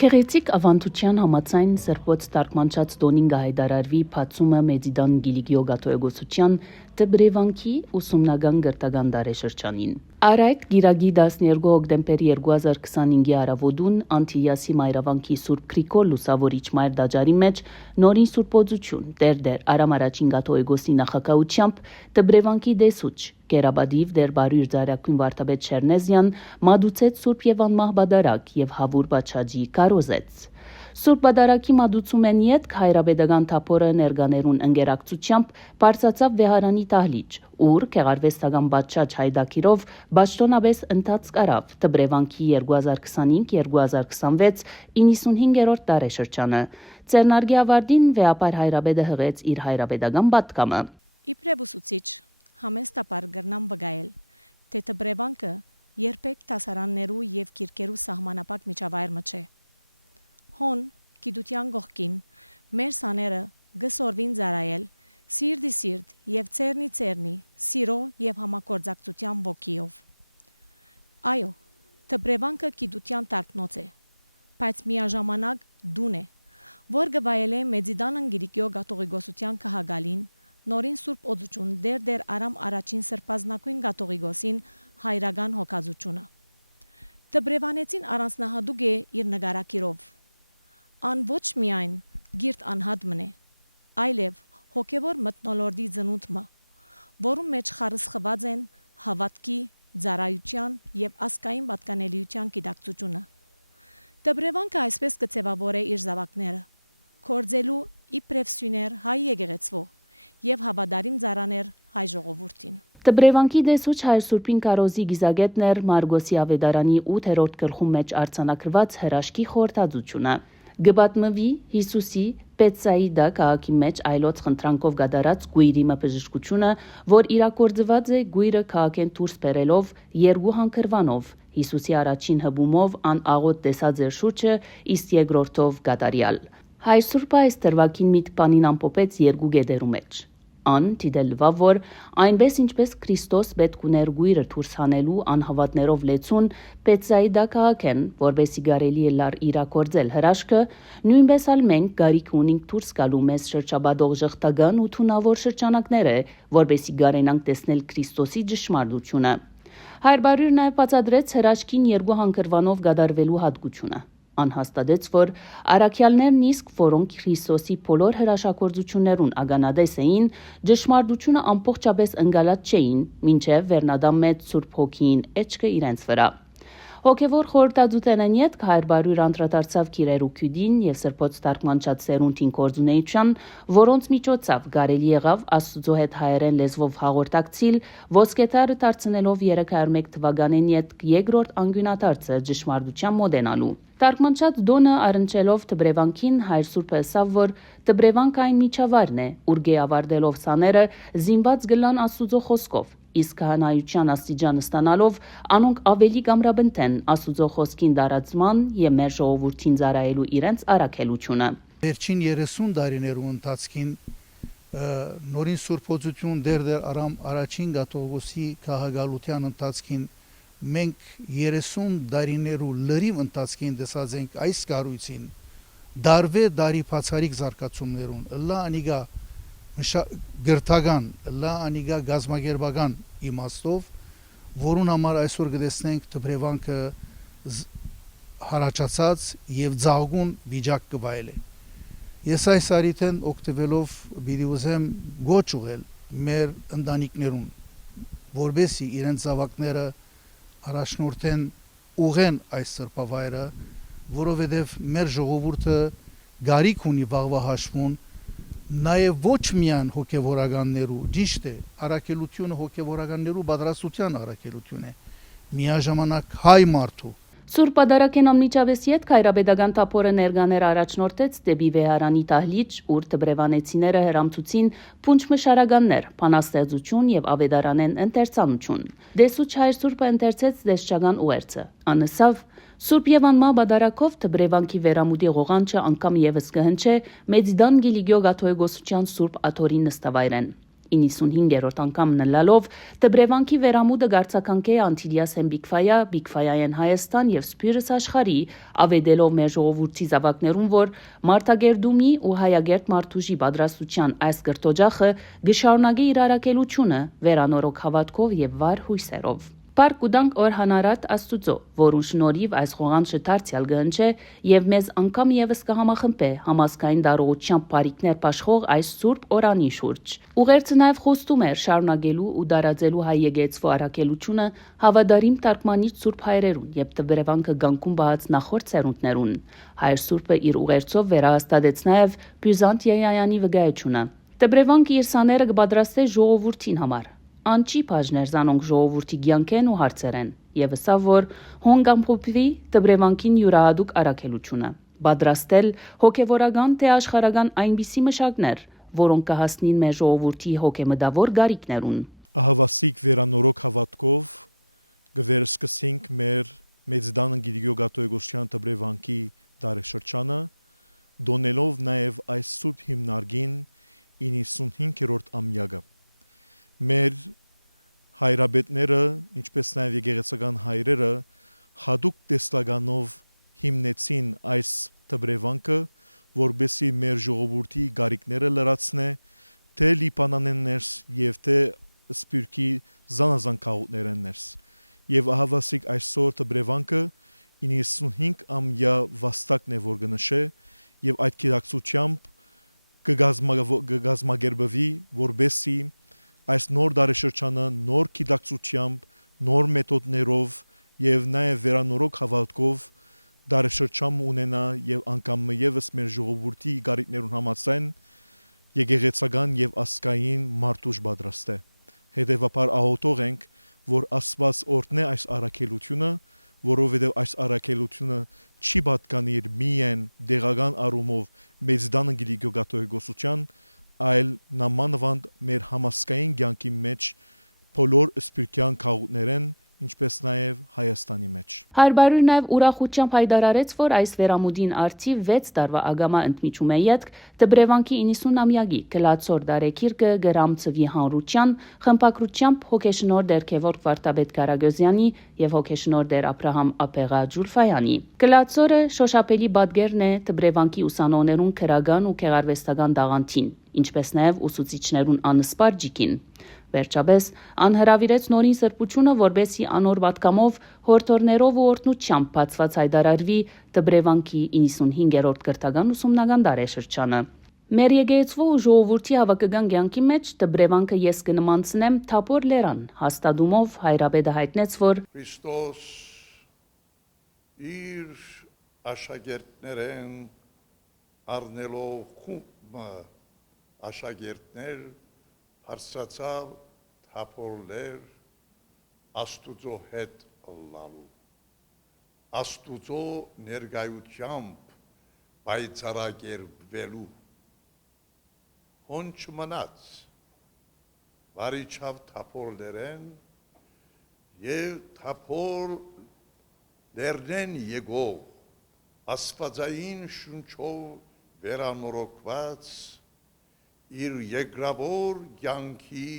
Եկեղեցիկ ավանդության համաձայն սրբոց տարկմանչած տոնին գահայդարարվի փացումը մեծիդան գիլիգիո գաթոեգոսության տբրևանքի ուսումնական գրտական դարեշրջանին։ Արայդ գիրագի 12 հոկտեմբերի 2025-ի արավոտուն Անտիասի մայրավանքի Սուրբ Գրիգոր Լուսավորիչ մայր դաջարի մեջ նորին սուրբոձություն դեր Արամ առաջին գաթոեգոսի նախակահությամբ տբրևանքի դեսուչ Կերաբադիվ դեր բարույր Զարյակուն Վարդապետ Շերնեզյան մադուցեց Սուրբ Եվան Բադարակ եւ Հավուր Բաչաջի կարոզեց։ Սուրբ Բադարակի մադուցում են ետք հայրաբեդական թափորը ներկաներուն ընկերակցությամբ բարձացավ վեհարանի դահլիճ, ուր քեղարվեստական բաչաճ հայդակիրով բաշտոնաբես ընթաց կարավ տբրևանքի 2025-2026 95-րդ դարեշրջանը։ Ծերնարգի ավարտին վեապար հայրաբեդը հղեց իր հայրաբեդական պատկամը։ Իբրև ուսուցիչ համեստապար գրնամ վգայել, թե տբրևանքը երբեք տասարաններու եւ կիրկերու սահմանապակ միջավայրը չէ։ Հոն գիտության գողքին մեր սաները գսորվին զարայել սիրտ եւ ծերնի սիրո եւ համագործակցության ոգիով։ Այո, տբրևանքը գիտության տարկնոց է, բայց միաժամանակ դուն է, որ գվայել է մեծիդան անգիրիկյո գաթողիկոսության քահագալին նորին Սուրբ Օծություն դեր Արամ առաջին սրբազնակույն գաթողիկոսին հայրական հոգածությունը։ Տբրևանեցին առանձնահատուկ է իր նկարակիրով։ Ան ոչ միայն գիրտ անհատ մնե, այլև հոգևոր մթնոլորտի ծնունդը, որում մեջ խարսխված են հավատքի, ծառայության եւ ասկային պատկանելիության գիտակցությունը։ Տբրևանքը այսպես կցևավորե իր զավակները, կորձելու իբրև սյուներ հայ եկեղեցվո եւ հավադարիմ ծառաներ հայ ժողովրդին։ Տբրևանքի դեսուչ հայր Սուրբին կարոզի գիզագետներ Մարգոսի ավետարանի 8-րդ գլխում մեջ արձանագրված հրաշքի խորհրդածությունը։ Գբատմվի Հիսուսի Պետսայիդա քաղաքի մեջ այլոց խնդրանքով գդարած գույրի մբժշկությունը, որ իրակորձված է գույրը քաղաքեն դուրս բերելով երկու հանգրվանով, Հիսուսի առաջին հբումով ան աղոտ տեսած էր շուրջը, իսկ երկրորդով գդարյալ։ Հայ Սուրբը այս դրվագին միտ բանին ամփոփեց երկու գեդերու մեջ։ Ան դիդելվա որ այնպես ինչպես Քրիստոս պետք ուներ գույրը դուրս հանելու անհավատներով լեցուն Պետսայիդա քաղաքեն, որբեսի գարելի է լար իրակորձել հրաշքը, նույնպես ալ մենք գարիք ունենք դուրս գալու մեզ շրջաբադող ժխտական ու թունավոր շրջանակները, որբեսի գարենանք տեսնել Քրիստոսի ճշմարտությունը։ Հայր բարույր նաև բացատրեց հրաշքին երկու հանգրվանով գդարվելու հատկությունը։ Անհաստատեց, որ առաքյալներն իսկ, որոնք Քրիստոսի բոլոր հրաշագործություններուն ագանադես էին, ճշմարտությունը ամբողջապես ընկալած չէին, մինչև վերնադամ մեծ Սուրբ Հոգին էջքը իրենց վրա։ Հոգևոր խորհրդածութենեն ետք հայր բարույր անդրադարձավ քիրերու քյուդին եւ սրբոց տարկմանչած սերունդին կորձունեության, որոնց միջոցով գարելի եղավ Աստծո հետ հայերեն լեզվով հաղորդակցիլ, ոսկեթարը դարձնելով 301 թվականին ետք երկրորդ անգյունադարձը ճշմարտության մոդենալու։ Տարկմանչած դոնը առնչելով Տբրևանքին հայր Սուրբը ասավ, որ Տբրևանքը այն միջավայրն է, ուր գե ավարտելով սաները զինված գլան Աստուծո խոսքով, իսկ քահանայության աստիճանը ստանալով անոնք ավելի կամրաբնթեն Աստուծո խոսքին դարածման եւ մեր ժողովրդին ծառայելու իրենց առաքելությունը։ Վերջին 30 տարիներու ընթացքին նորին սուրբոծություն դեր Արամ առաջին գաթողիկոսի քահագալության ընթացքին մենք 30 տարիներու լրիվ ընթացքին տեսած ենք այս կառույցին դարվե դարի բացարիք զարգացումներուն լա անիգա գրթական լա անիգա գազմագերբական իմաստով որուն համար այսօր գտեսնենք Տբրևանքը հարաճացած եւ ծաղկուն վիճակ կվայել է։ Ես այս արիթեն օգտվելով պիտի ուզեմ գոչ ուղել մեր ընտանիքներուն, որբեսի իրենց զավակները առաջնորդեն ուղեն այս սրբավայրը, որովհետև մեր ժողովուրդը գարիք ունի վաղվա հաշվում նաև ոչ միայն հոգևորականներու, ճիշտ է, առաքելությունը հոգևորականներու պատրաստության առաքելություն է, միաժամանակ հայ մարդու։ Սուրբ Պատարագեն անմիջապես ետք հայրապետական թափորը ներկաներ առաջնորդեց դեպի վեհարանի դահլիճ, ուր տբրևանեցիները հրամցուցին փունջմշարականներ, բանաստեղծություն եւ ավետարանեն ընթերցանություն։ Դեսուչ հայր Սուրբը ընթերցեց դեսչական ուերցը։ Անսավ Սուրբ Եվան Բադարակով Տբրևանքի վերամուտի ղողանչը անգամ եւս կհնչե Մեծիդան Գիլիգիո գաթողիկոսության Սուրբ Աթորի նստավայրեն։ 95-րդ անգամ նլալով տբրևանքի վերամուտը գարցականքե Անտիլիաս են Բիգֆայայեն Հայաստան եւ Սփյուռս աշխարհի ավեդելով մեր ժողովրդի զավակներուն, որ մարտագերդումի ու հայագերտ մարդուժի պատրաստության այս կրտոջախը գշարունակի իր արակելությունը վերանորոգ հավատքով եւ վառ հույսերով։ Պարկ ուդանք օր հանարատ աստուծո, որուն շնորհիվ այս խողանշը դարձյալ գընչե եւ մեզ անգամ եւս կհամախմբե համասկային դարողությամբ բարիկներ աշխող այս սուրբ օրանի շուրջ։ Ուղերձը նաեւ խոստում էր շարունակելու ու դարաձելու հայ եկեղեցու արակելությունը հավադարիմ տարկմանիչ սուրբ հայրերուն եւ տբրևանքը գանկում բահած նախորդ սերունդներուն։ Հայր սուրբը իր ուղերձով վերահաստատեց նաեւ Բյուզանտ Եյայանի վկայությունը։ Տբրևանքը իր սաները կպատրաստե ժողովրդին համար։ Անչի բաժներ զանոնք ժողովրդի գյանքեն ու հարցերեն եւ ըսա որ հոնգամփոփվի տբրևանքին յուրահատուկ արակելությունը պատրաստել հոգեվորական թե աշխարհական այնպիսի մշակներ, որոնք կհասնին մեր ժողովրդի հոգեմտավոր գարիկներուն։ Ահավասիկ վերանորոգ հավատքով գվերսկսենք մեր մեծդան Գիրգիո Գաթոյգոսյան տբրևանքի դարաշրջանը, դոնելով նաեւ այս սուրբ հիմնարկին 95-րդ ամյակը։ Մեր հայրաբետները, ինչպես նաև եկեղեցական հայրերը, հadoop տեսլականով հիմնեցին այս տբրևանքը, որբեսի մեր ժողովրդի գարիկները լրացնե, թե լիբանանեն ներս եւ թե սպյուրքի զանազան քաղաքներեն ներս։ Եվ ահավասիկ այսօր տբրևանքը 95 ամյա վաստակն է որ գնշե եւ այդ կիրակցությամբ կգազմագերբվի, որբեսի այս նոր դարաշրջանը նոր գիտակցությամբ, նոր մեթոդներով եւ նաեւ վերանորոգ հավատքով դարաշրջան ունենա եւ անգամ եւս մեր ժողովրդի գարիկներուն համացան եկեղեցական եւ ասկային մարտուժ պատրաստե։ Հետեւաբար ահոտող ենք, որ Աստված օրհնե այս առաքելությունը, որովհետեւ այս առաքելությունը չի պատկանիր միայն դեղական առումով մեծդան Գիրգիո Գաթոյգոսության, այլ նամանվանդ մեր համասկային կյանքի մեջ բոլոր սպիրկյան քաղաքներեն, ինչպես նաև Հայաստանի մեջ։ Հայրբարույր նաև ուրախությամբ հայտարարեց, որ այս վերամուտին արդի 6 տարվա ագամա ընդմիջում է յետք տբրևանքի 90-ամյակի գլացոր դարեկիրկը գրամցվի հանրության խմբակրությամբ հոգեշնոր դեր Գևորգ Վարդապետ Կարագոզյանի եւ հոգեշնոր դեր Աբրահամ Ափեղա Ջուլֆայանի։ Գլացորը շոշափելի բادگերն է տբրևանքի ուսանողներուն քրական ու քեղարվեստական դաղանթին, ինչպես նաև ուսուցիչներուն անսպար ջիկին։ Վերջապես անհրավիրեց նորին սրբությունը, որբեսի անոր պատկամով հորթորներով ու օրհնությամբ բացված հայտարարվի տբրևանքի 95-րդ կրթական ուսումնական դարաշրջանը։ Մեր եկեղեցու ու ժողովրդի հավաքական կյանքի մեջ տբրևանքը ես կնմանցնեմ թափոր լերան, հաստատումով հայրապետը հայտնեց, որ Քրիստոս իր աշակերտներեն առնելով խումբ աշակերտներ հարցրացավ թափորներ Աստուծո հետ լալու, Աստուծո ներկայությամբ պայծառագերբվելու, հոն չմնաց, վարիչավ թափորներեն և թափոր լերնեն եկող աստվածային շունչով վերանորոգված իր երկրավոր կյանքի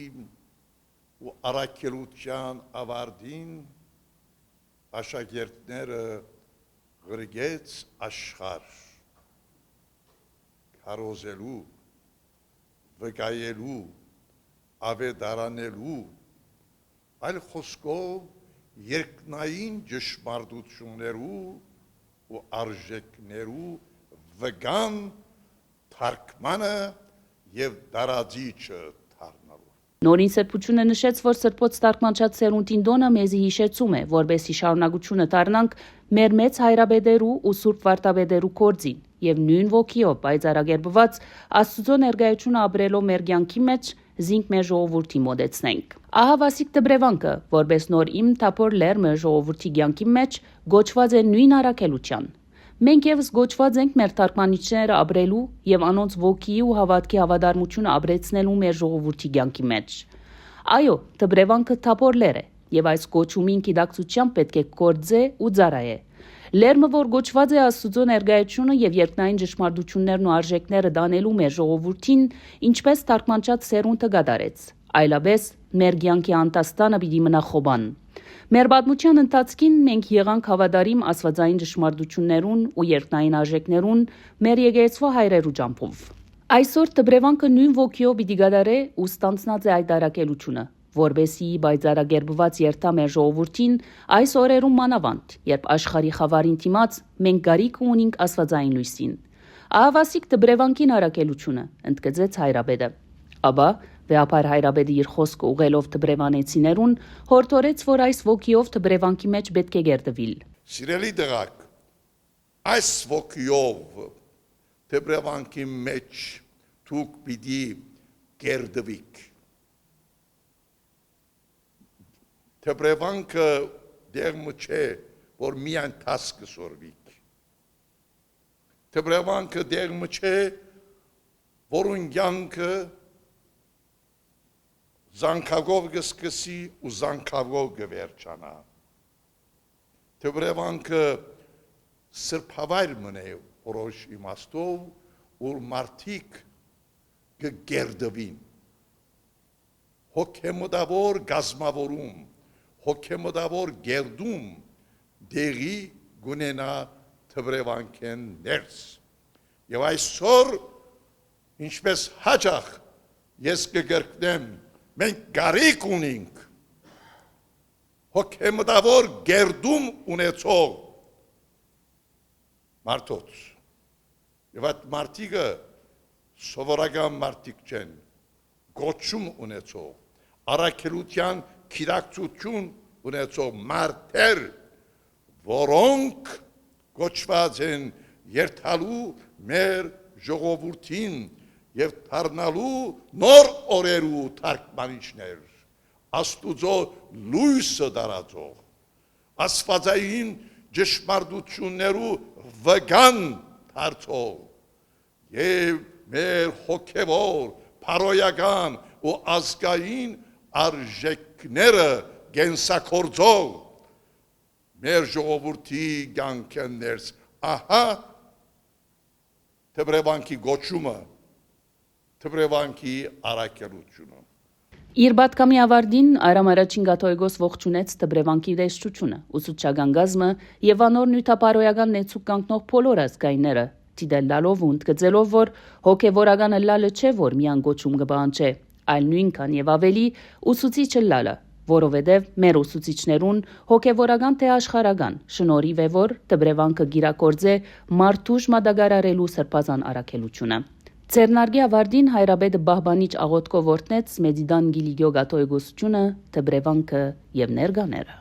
ու առաքելության ավարտին աշակերտները գրգեց աշխարհ քարոզելու, վկայելու, ավետարանելու, այլ խոսքով երկնային ճշմարտություններու ու արժեքներու վկան թարգմանը եւ դարաձիչը դառնալու։ Նորին սրբությունը նշեց, որ սրբոց տարկմանչած սերունդին դոնը մեզի հիշեցում է, որբեսի շարունակությունը դառնանք մեր մեծ հայրաբեդերու ու սուրբ վարդապետերու կորձին եւ նույն ոգիով պայծառագերբված Աստծո ներկայությունը ապրելով մեր կյանքի մեջ զինք մեր ժողովրդի մոդեցնենք։ Ահավասիկ տբրևանքը, որպես նոր իմ թափոր լեր մեր ժողովրդի կյանքի մեջ գոչված է նույն առաքելության։ Մենք եւս գոչված ենք մեր թարգմանիչները ապրելու եւ անոնց ոգի ու հավատքի հավատարմությունը ապրեցնելու մեր ժողովրդի կյանքի մեջ։ Այո, տբրևանքը թափոր լեր է եւ այս կոչումին գիտակցությամբ պետք է կործե ու ծարայե։ Լերմը, որ գոչված է Աստծո ներկայությունը եւ երկնային ճշմարտություններն ու արժեքները դանելու մեր ժողովրդին, ինչպես թարգմանչած սերունդը գդարեց, այլապես մեր կյանքի անտաստանը պիտի մնա խոբան։ Մեր պատմության ընթացքին մենք եղանք հավատարիմ աստվածային ճշմարտություններուն ու երկնային արժեքներուն մեր եկեղեցու հայրերու ճամփով։ Այսօր տբրևանքը նույն ոգիով պիտի գդարե ու ստանցնած է այդ արակելությունը, որբեսի բայցարագերբված երթա մեր ժողովրդին այս օրերում մանավանդ, երբ աշխարհի խավարին դիմաց մենք գարիք ունենք աստվածային լույսին։ Ահավասիկ տբրևանքին արակելությունը, ընդգծեց հայրաբեդը։ Աբա վեապար հայրաբեդը իր խոսքը ուղելով տբրևանեցիներուն հորդորեց, որ այս ոգիով տբրևանքի մեջ պետք է գերդվիլ։ Սիրելի դղակ, այս ոգիով տբրևանքի մեջ դուք պիտի գերդվիք։ Տբրևանքը դեղմը չէ, որ միայն տասկը սորվիք։ Տբրևանքը դեղմը չէ, որուն կյանքը զանքագով կսկսի ու զանքագով կվերջանա։ Տբրևանքը սրբավայր մնե որոշ իմաստով, որ մարդիկ կգերդվին։ Հոգեմտավոր գազմավորում, հոգեմտավոր գերդում դեղի գունենա տբրևանքեն ներս։ Եվ այսօր, ինչպես հաճախ ես կգրկնեմ, մենք գարիք ունենք հոգեմտավոր գերդում ունեցող մարդոց։ Եվ այդ մարդիկը սովորական մարդիկ չեն, գոչում ունեցող, առաքելության գիտակցություն ունեցող մարդեր, որոնք գոչված են երթալու մեր ժողովրդին եւ դառնալու նոր օրերու թարգմանիչներ, Աստուծո լույսը դարածող, աստվածային ճշմարտություններու վգան դարձող եւ մեր հոգեվոր, փարոյական ու ազգային արժեքները գենսակորձող մեր ժողովրդի կյանքեն ներս։ Ահա տբրևանքի գոչումը, տբրևանքի առաքելությունը։ Իր պատկամի ավարտին Արամ առաջին Գաթոյգոս ողջունեց տբրևանքի դեշտությունը, ուսուցչական գազմը եւ անոր նյութապարոյական նեցուկ կանգնող բոլոր ազգայինները, դիդելալով ու ընդգծելով, որ հոգեվորական լալը չէ, որ միան գոչում կբանջե, այլ նույնքան եւ ավելի ուսուցիչը լալը, որովհետեւ մեր ուսուցիչներուն հոգեվորական թե աշխարհական շնորհիվ է, որ տբրևանքը գիրակորձե մարդուժ մատակարարելու սրբազան առաքելությունը։ Ձեռնարկի ավարտին հայրաբեդը բահբանիչ աղոթքով օրհնեց Մեծիդան Գիլիգյո Գաթոյգոսությունը, տբրևանքը եւ ներկաները։